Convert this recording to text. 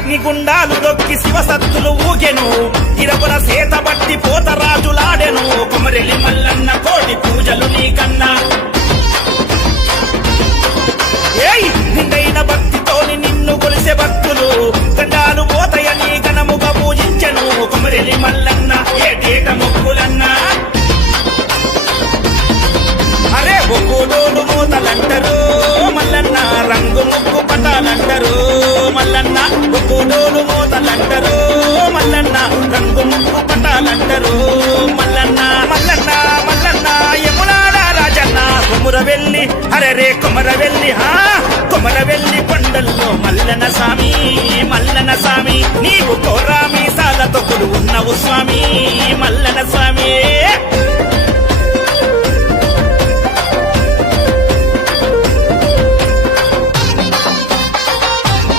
అగ్నిగుండాలు దొక్కి శివసత్తులు ఊగెను ఇరపుల సేత బట్టి పోతరాజులాడెను కొమరెల్లి మల్లన్న కోటి పూజలు నీకన్నా ఏయ్ నిండైన భక్తితోని నిన్ను కొలిసే భక్తులు గండాలు పోతయని గణముగా పూజించెను కొమరెల్లి మల్లన్న ఏటేట మొక్కులన్నా అరే ఒక్కోడోలు మూతలంటారు మల్లన్న రంగు ముక్కు పటాలంటారు మల్లన్న ఒక్కోడోలు మూతలంటారు మల్లన్న రంగు ముక్కు పటాలంటారు మల్లన్న మల్లన్న మల్లన్న యమునాడ రాజన్న కొమురవెల్లి అరే కొమరవెల్లి కొమరవెల్లి కొండల్లో మల్లన స్వామి నీవు కోరా మీసాలతో కొలువున్నావు స్వామి మల్లన స్వామి